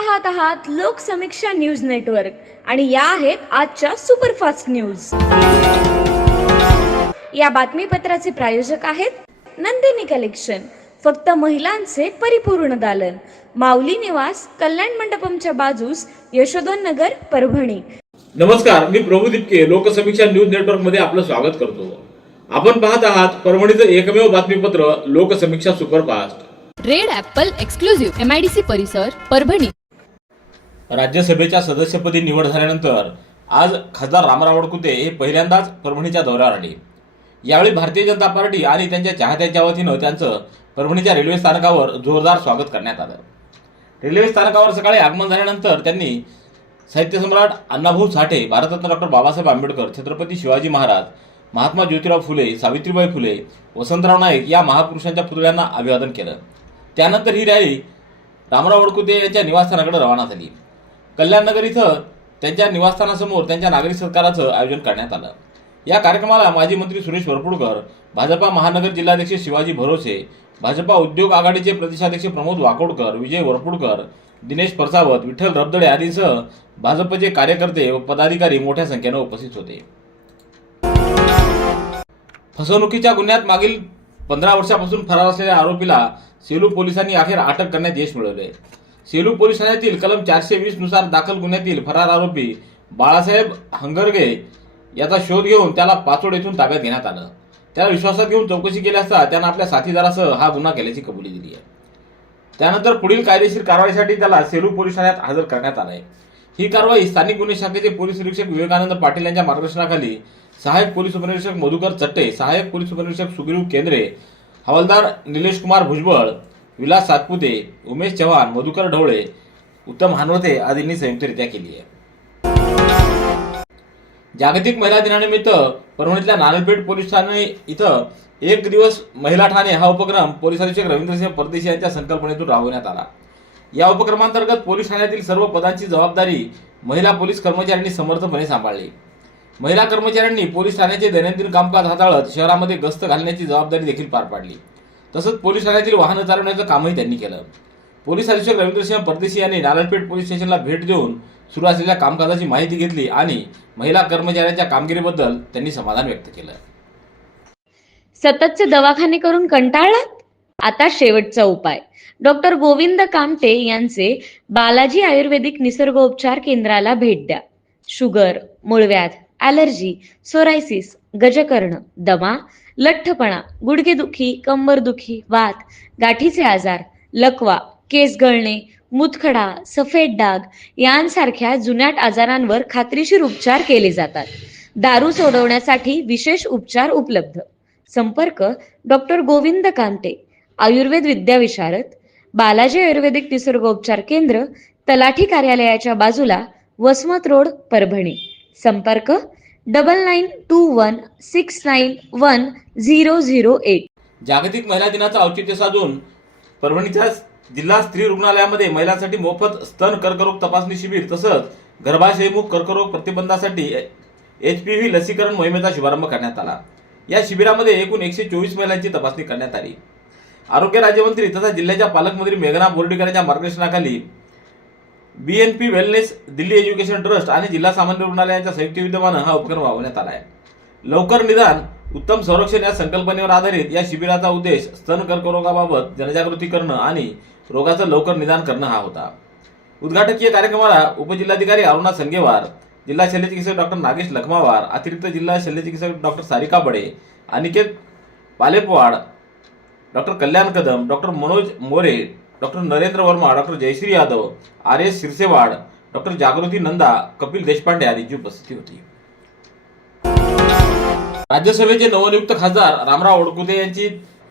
पाहत आहात Loksamiksha news network आणि या आहेत आजच्या सुपरफास्ट न्यूज। या बातमीपत्राचे प्रायोजक आहेत नंदिनी कलेक्शन, फक्त महिलांचे परिपूर्ण दालन, माऊली निवास, कल्याण मंडपमच्या बाजूस, यशोधन नगर, परभणी। नमस्कार, मी प्रभू दिपके लोकसमीक्षा न्यूज नेटवर्क मध्ये आपलं स्वागत करतो। आपण पाहत आहात परभणीचं एकमेव बातमीपत्र Loksamiksha superfast. Red Apple exclusive MIDC परिसर परभणी। राज्यसभेच्या सदस्यपदी निवड झाल्यानंतर आज खासदार रामराव वडकुते हे पहिल्यांदाच परभणीच्या दौऱ्यावर आले। यावेळी भारतीय जनता पार्टी आणि त्यांच्या चाहत्यांच्या वतीनं त्यांचं परभणीच्या रेल्वे स्थानकावर जोरदार स्वागत करण्यात आलं। रेल्वे स्थानकावर सकाळी आगमन झाल्यानंतर त्यांनी साहित्य सम्राट अण्णाभाऊ साठे, भारतरत्न डॉक्टर बाबासाहेब आंबेडकर, छत्रपती शिवाजी महाराज, महात्मा ज्योतिराव फुले, सावित्रीबाई फुले, वसंतराव नाईक या महापुरुषांच्या पुतळ्यांना अभिवादन केलं। त्यानंतर ही रॅली रामराव वडकुते यांच्या निवासस्थानाकडे रवाना झाली। कल्याण नगर इथं त्यांच्या निवासस्थानासमोर त्यांच्या नागरिक सत्काराचं आयोजन करण्यात आलं। या कार्यक्रमाला माजी मंत्री सुरेश वरपुडकर, भाजपा महानगर जिल्हाध्यक्ष शिवाजी भरोसे, भाजपा उद्योग आघाडीचे प्रदेशाध्यक्ष प्रमोद वाकोडकर, विजय वरपुडकर, दिनेश परसावत, विठ्ठल रबदडे आदींसह भाजपचे कार्यकर्ते व पदाधिकारी मोठ्या संख्येने उपस्थित होते। फसवणुकीच्या गुन्ह्यात मागील 15 वर्षापासून फरार असलेल्या आरोपीला सेलू पोलिसांनी अखेर अटक करण्यात यश मिळवले। सेलू पोलीस ठाण्यातील कलम 420 नुसार दाखल गुन्ह्यातील फरार आरोपी बाळासाहेब हंगरगे याचा शोध घेऊन त्याला पाचोड येथून ताब्यात घेण्यात आलं। त्याला विश्वासात घेऊन चौकशी केली असता त्यानं आपल्या साथीदारासह हा गुन्हा केल्याची कबुली दिली आहे। त्यानंतर पुढील कायदेशीर कारवाईसाठी त्याला सेलू पोलीस ठाण्यात हजर करण्यात आलं आहे। ही कारवाई स्थानिक गुन्हे शाखेचे पोलीस निरीक्षक विवेकानंद पाटील यांच्या मार्गदर्शनाखाली सहाय्यक पोलीस उपनिरीक्षक मधुकर चट्टे, सहाय्यक पोलीस उपनिरीक्षक सुग्रीव केंद्रे, हवालदार निलेश कुमार भुजबळ, विलास सातपुते, उमेश चव्हाण, मधुकर ढवळे, उत्तम हानवते आदींनी संयुक्तरित्या केली आहे। जागतिक महिला दिनानिमित्त परभणीतल्या नानलपेठ पोलीस ठाणे इथं एक दिवस महिला ठाणे हा उपक्रम पोलीस अधीक्षक रवींद्रसिंह परदेशी यांच्या संकल्पनेतून राबवण्यात आला। या उपक्रमांतर्गत पोलीस ठाण्यातील सर्व पदांची जबाबदारी महिला पोलीस कर्मचाऱ्यांनी समर्थपणे सांभाळली। महिला कर्मचाऱ्यांनी पोलीस ठाण्याचे दैनंदिन कामकाज हाताळत शहरामध्ये गस्त घालण्याची जबाबदारी देखील पार पाडली। तसंच पोलीस ठाण्यातील वाहनं चालवण्याचं कामही त्यांनी केलं। पोलीस अधीक्षक रवींद्रसिंह परदेशी यांनी नारळपेठ पोलीस स्टेशनला भेट देऊन सुरू असलेल्या कामकाजाची माहिती घेतली आणि महिला कर्मचाऱ्यांच्या कामगिरीबद्दल त्यांनी समाधान व्यक्त केलं। सततचे दवाखाने करून कंटाळलात? आता शेवटचा उपाय। डॉक्टर गोविंद कामटे यांचे बालाजी आयुर्वेदिक निसर्गोपचार केंद्राला भेट द्या। शुगर, मूळव्याध, ॲलर्जी, सोरायसिस, गजकर्ण, दमा, लठ्ठपणा, गुडघेदुखी, कंबरदुखी, वात, गाठीचे आजार, लकवा, केस गळणे, मूतखडा, सफेद डाग यांसारख्या जुनाट आजारांवर खात्रीशीर उपचार केले जातात। दारू सोडवण्यासाठी विशेष उपचार उपलब्ध। संपर्क डॉक्टर गोविंद कामटे, आयुर्वेद विद्याविशारद, बालाजी आयुर्वेदिक निसर्गोपचार केंद्र, तलाठी कार्यालयाच्या बाजूला, वसमत रोड, परभणी। संपर्क 9921691008। जागतिक महिला दिनाचं औचित्य साधून परभणीच्या जिल्हा स्त्री रुग्णालयामध्ये महिलांसाठी मोफत स्तन कर्करोग तपासणी शिबिर तसंच गर्भाशयमुख कर्करोग प्रतिबंधासाठी HPV लसीकरण मोहिमेचा शुभारंभ करण्यात आला। या शिबिरामध्ये एकूण 124 महिलांची तपासणी करण्यात आली। आरोग्य राज्यमंत्री तथा जिल्ह्याच्या पालकमंत्री मेघना बोर्डीकर यांच्या मार्गदर्शनाखाली BNP wellness, Delhi education trust आणि जिल्हा सामान्य रुग्णालयाच्या संयुक्त विद्यमानं हा उपक्रम राबवण्यात आला आहे। लवकर निदान, उत्तम संरक्षण या संकल्पनेवर आधारित या शिबिराचा उद्देश स्तन कर्करोगाबाबत जनजागृती करणं आणि रोगाचं लवकर निदान करणं हा होता। उद्घाटकीय कार्यक्रमाला उपजिल्हाधिकारी अरुणा संगेवार, जिल्हा शल्यचिकित्सक डॉक्टर नागेश लखमावार, अतिरिक्त जिल्हा शल्यचिकित्सक doctor Sarika Bade, Aniket Palepwad, doctor Kalyan Kadam, doctor Manoj More, doctor Narendra Verma, doctor Jayshree Yadav, RS Shirsewad, doctor Jagruti Nanda, Kapil Deshpande आदींची उपस्थिती होती। राज्यसभेचे नवनियुक्त खासदार रामराव वडकुते यांची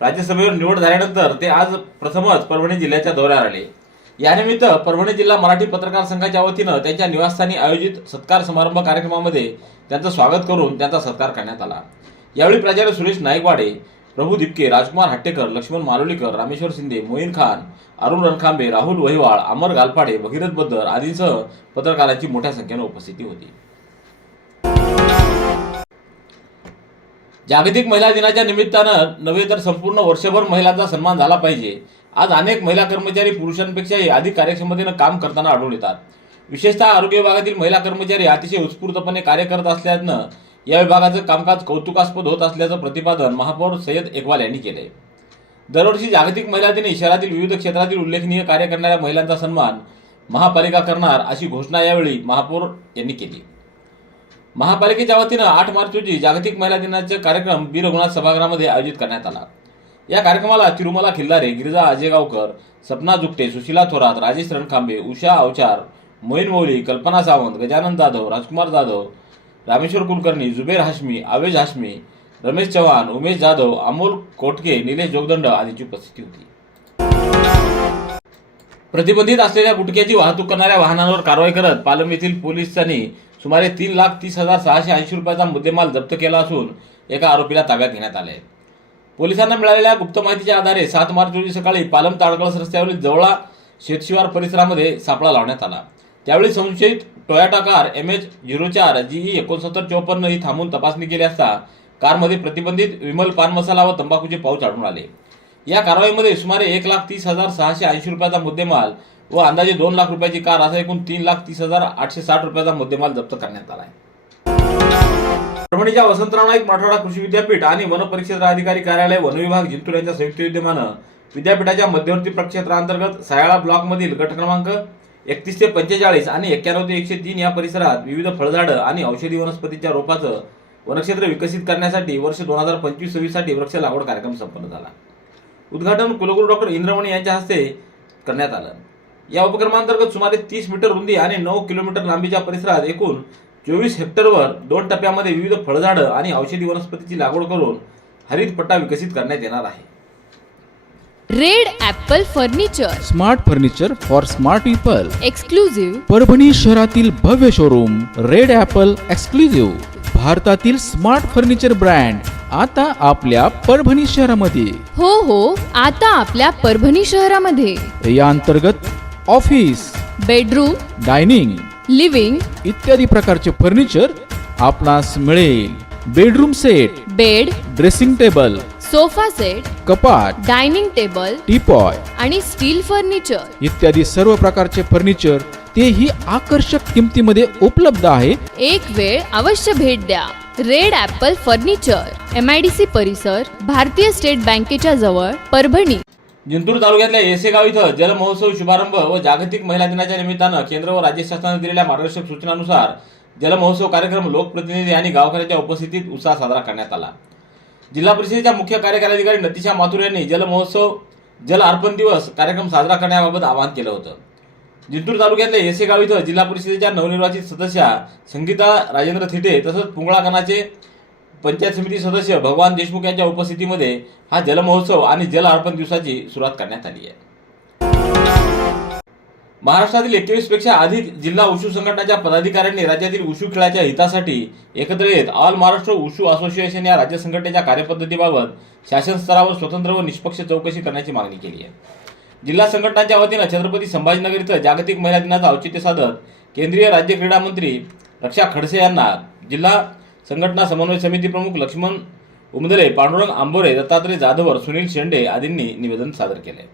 राज्यसभेवर निवड झाल्यानंतर ते आज प्रथमच परभणी जिल्ह्याच्या दौऱ्यावर आले। यानिमित्त परभणी जिल्हा मराठी पत्रकार संघाच्या वतीनं त्यांच्या निवासस्थानी आयोजित सत्कार समारंभ कार्यक्रमामध्ये त्यांचं स्वागत करून त्यांचा सत्कार करण्यात आला। यावेळी प्राचार्य सुरेश नाईकवाडे, प्रभू दिपके, राजकुमार हट्टेकर, लक्ष्मण मालोलीकर, रामेश्वर शिंदे, मोईन खान, अरुण रणखांबे, राहुल वहिवाळ, अमर गालफाडे, भगीरथ बद्दर आदींसह पत्रकारांची मोठ्या संख्येने उपस्थिती होती। जागतिक महिला दिनाच्या निमित्तानं नव्हे तर संपूर्ण वर्षभर महिलांचा सन्मान झाला पाहिजे आज अनेक महिला कर्मचारी पुरुषांपेक्षाही अधिक कार्यक्षमतेनं काम करताना आढळून येतात. विशेषतः आरोग्य विभागातील महिला कर्मचारी अतिशय उत्स्फूर्तपणे कार्य करत असल्यानं या विभागाचं कामकाज कौतुकास्पद होत असल्याचं प्रतिपादन महापौर सय्यद इक्बाल यांनी केले. दरवर्षी जागतिक महिला दिनी शहरातील विविध क्षेत्रातील उल्लेखनीय कार्य करणाऱ्या महिलांचा सन्मान महापालिका करणार अशी घोषणा यावेळी महापौर यांनी केली. महापालिकेच्या वतीनं 8 मार्च रोजी जागतिक महिला दिनाचा कार्यक्रम बी रघुनाथ सभागृहामध्ये आयोजित करण्यात आला. या कार्यक्रमाला तिरुमला खिल्लारे, गिरिजा आजेगावकर, सपना जुगटे, सुशीला थोरात, राजेश रणखांबे, उषा अवचार, मोईन मौली, कल्पना सावंत, गजानन जाधव, राजकुमार जाधव, रामेश्वर कुलकर्णी, जुबेर हाशमी, आवेज हाशमी, रमेश चव्हाण, उमेश जाधव, अमोल कोटके, निलेश जोगदंड आदींची उपस्थिती होती. प्रतिबंधित असलेल्या गुटख्याची वाहतूक करणाऱ्या वाहनांवर कारवाई करत पालम येथील पोलिसांनी सुमारे 3,30,680 रुपयाचा मुद्देमाल जप्त केला असून एका आरोपीला ताब्यात घेण्यात आले. पोलिसांना मिळालेल्या गुप्त माहितीच्या आधारे 7 मार्च रोजी सकाळी पालम ताडकळस रस्त्यावरील जवळा शेतशिवार परिसरामध्ये सापळा लावण्यात आला. त्यावेळी संशयित टोयोटा कार MH04 GE 6954 ही थांबून तपासणी केली असता कारमध्ये प्रतिबंधित विमल पान मसाला व तंबाखूचे पाऊच आढळून आले. या कारवाईमध्ये सुमारे 1,30,680 रुपयाचा मुद्देमाल व अंदाजे 2 लाख रुपयाची कार असा एकूण 3,30,860 रुपयाचा मुद्देमाल जप्त करण्यात आला आहे. परभणीच्या वसंतराव नाईक मराठवाडा कृषी विद्यापीठ आणि वन परिक्षेत्र अधिकारी कार्यालय वन विभाग जिंतूर यांच्या संयुक्त विद्यमानं विद्यापीठाच्या मध्यवर्ती प्रक्षेत्रांतर्गत सायाळा ब्लॉकमधील गट क्रमांक 31 ते 45 आणि 91 ते 103 या परिसरात विविध फळझाडं आणि औषधी वनस्पतीच्या रोपाचं वनक्षेत्र विकसित करण्यासाठी वर्ष 2025-26 साठी वृक्ष लागवड कार्यक्रम संपन्न झाला. उद्घाटन कुलगुरू डॉक्टर इंद्रमणी यांच्या हस्ते करण्यात आलं. या उपक्रमांतर्गत सुमारे 30 मीटर रुंदी आणि 9 किलोमीटर लांबीच्या परिसरात एकूण 24 हेक्टरवर 2 टप्प्यामध्ये विविध फळझाडं आणि औषधी वनस्पतीची लागवड करून हरित पट्टा विकसित करण्यात येणार आहे. Red Apple furniture, smart furniture for smart people. Exclusive Parbhani शहरातील भव्य शोरूम रेड ॲपल एक्सक्लुझिव्ह, भारतातील स्मार्ट फर्निचर ब्रँड आता आपल्या परभणी शहरामध्ये. हो, आता आपल्या परभणी शहरामध्ये. या अंतर्गत ऑफिस, बेडरूम, डायनिंग, लिव्हिंग इत्यादी प्रकारचे फर्निचर आपणास मिळेल. Bedroom set, bed, dressing table, sofa set, कपाट, डायनिंग टेबल टीपॉय आणि स्टील फर्निचर इत्यादी सर्व प्रकारचे फर्निचर तेही आकर्षक किमतीमध्ये उपलब्ध आहे. एक वेळ अवश्य भेट द्या. रेड ॲपल फर्निचर, MIDC परिसर, भारतीय स्टेट बँकेच्या जवळ, परभणी. जिंतूर तालुक्यातल्या येसेगाव इथं जल महोत्सव शुभारंभ व जागतिक महिला दिनाच्या निमित्तानं केंद्र व राज्य शासनाने दिलेल्या मार्गदर्शक सूचनानुसार जल महोत्सव कार्यक्रम लोकप्रतिनिधी आणि गावकऱ्यांच्या उपस्थितीत उत्साहात साजरा करण्यात आला. जिल्हा परिषदेच्या मुख्य कार्यकारी अधिकारी नतीशा माथुर यांनी जल महोत्सव जल अर्पण दिवस कार्यक्रम साजरा करण्याबाबत आवाहन केलं होतं. जिंतूर तालुक्यातल्या येसेगाव इथं जिल्हा परिषदेच्या नवनिर्वाचित सदस्या संगीता राजेंद्र थिटे तसंच पुंगळाकणाचे पंचायत समिती सदस्य भगवान देशमुख यांच्या उपस्थितीमध्ये हा जल महोत्सव आणि जल अर्पण दिवसाची सुरुवात करण्यात आली आहे. महाराष्ट्रातील 21 पेक्षा अधिक जिल्हा उशू संघटनाच्या पदाधिकाऱ्यांनी राज्यातील उशू खेळाच्या हितासाठी एकत्र येत ऑल महाराष्ट्र उशू असोसिएशन या राज्य संघटनेच्या कार्यपद्धतीबाबत शासन स्तरावर स्वतंत्र व निष्पक्ष चौकशी करण्याची मागणी केली आहे. जिल्हा संघटनांच्या वतीनं छत्रपती संभाजीनगर इथं जागतिक महिला दिनाचं औचित्य साधत केंद्रीय राज्य क्रीडा मंत्री रक्षा खडसे यांना जिल्हा संघटना समन्वय समिती प्रमुख लक्ष्मण उमदले, पांडुरंग आंबोरे, दत्तात्रय जाधवर, सुनील शेंडे आदींनी निवेदन सादर केले.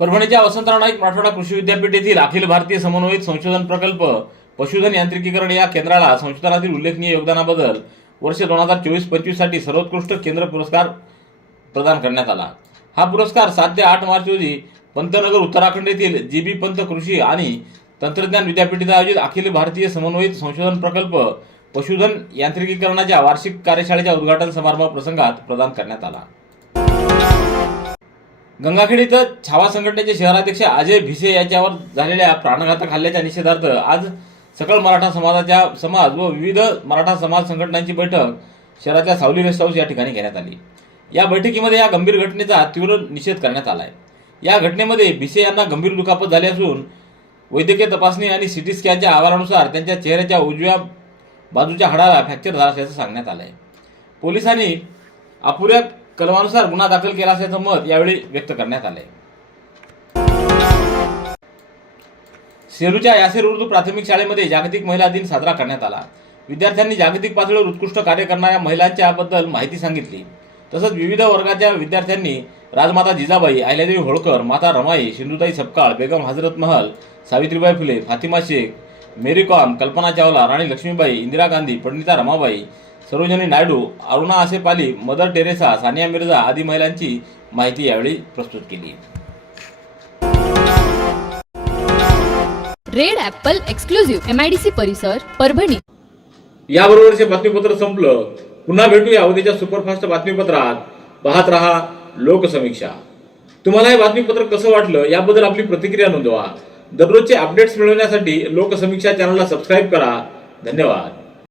परभणीच्या वसंतराव नाईक मराठवाडा कृषी विद्यापीठ येथील अखिल भारतीय समन्वयित संशोधन प्रकल्प पशुधन यांत्रिकीकरण या केंद्राला संशोधनातील उल्लेखनीय योगदानाबद्दल वर्ष 2024-25 साठी सर्वोत्कृष्ट केंद्र पुरस्कार प्रदान करण्यात आला. हा पुरस्कार 7 ते 8 मार्च रोजी पंतनगर उत्तराखंड येथील GB पंत कृषी आणि तंत्रज्ञान विद्यापीठात आयोजित अखिल भारतीय समन्वयित संशोधन प्रकल्प पशुधन यांत्रिकीकरणाच्या वार्षिक कार्यशाळेच्या उद्घाटन समारंभ प्रसंगात प्रदान करण्यात आला. गंगाखेड इथं छावा संघटनेचे शहराध्यक्ष अजय भिसे यांच्यावर झालेल्या प्राणघातक हल्ल्याच्या निषेधार्थ आज सकल मराठा समाज व विविध मराठा समाज संघटनांची बैठक शहराच्या सावली रेस्ट हाऊस या ठिकाणी घेण्यात आली. या बैठकीमध्ये या गंभीर घटनेचा तीव्र निषेध करण्यात आलाय. या घटनेमध्ये भिसे यांना गंभीर दुखापत झाली असून वैद्यकीय तपासणी आणि CT स्कॅनच्या अहवालानुसार त्यांच्या चेहऱ्याच्या उजव्या बाजूच्या हाडाला फ्रॅक्चर झाला असल्याचं सांगण्यात आलंय. पोलिसांनी अपुऱ्या कलमानुसार गुन्हा दाखल केला असल्याचं मत यावेळी व्यक्त करण्यात आलंय. सेलूच्या यासेर उर्दू प्राथमिक शाळेमध्ये जागतिक महिला दिन साजरा करण्यात आला. विद्यार्थ्यांनी जागतिक पातळीवर उत्कृष्ट कार्य करणाऱ्या महिलांच्या बद्दल माहिती सांगितली. तसंच विविध वर्गाच्या विद्यार्थ्यांनी राजमाता जिजाबाई, अहिल्यादेवी होळकर, माता रमाई, सिंधुताई सपकाळ, बेगम हजरत महल, सावित्रीबाई फुले, फातिमा शेख, मेरी कॉम, कल्पना चावला, राणी लक्ष्मीबाई, इंदिरा गांधी, पंडिता रमाबाई, सरोजिनी नायडू, अरुणा आसेपाली, मदर टेरेसा, सानिया मिर्झा आदी महिलांची माहिती यावेळी प्रस्तुत केली. रेड ॲपल एक्सक्लुझिव्ह MIDC परिसर परभणी. याबरोबरचे बातमीपत्र संपलं. पुन्हा भेटूया उद्याच्या सुपरफास्ट बातमीपत्रात. पाहत रहा लोकसमीक्षा. तुम्हाला हे बातमीपत्र कसं वाटलं याबद्दल आपली प्रतिक्रिया नोंदवा. दररोजचे अपडेट्स मिळवण्यासाठी लोकसमीक्षा चॅनलला सबस्क्राईब करा. धन्यवाद.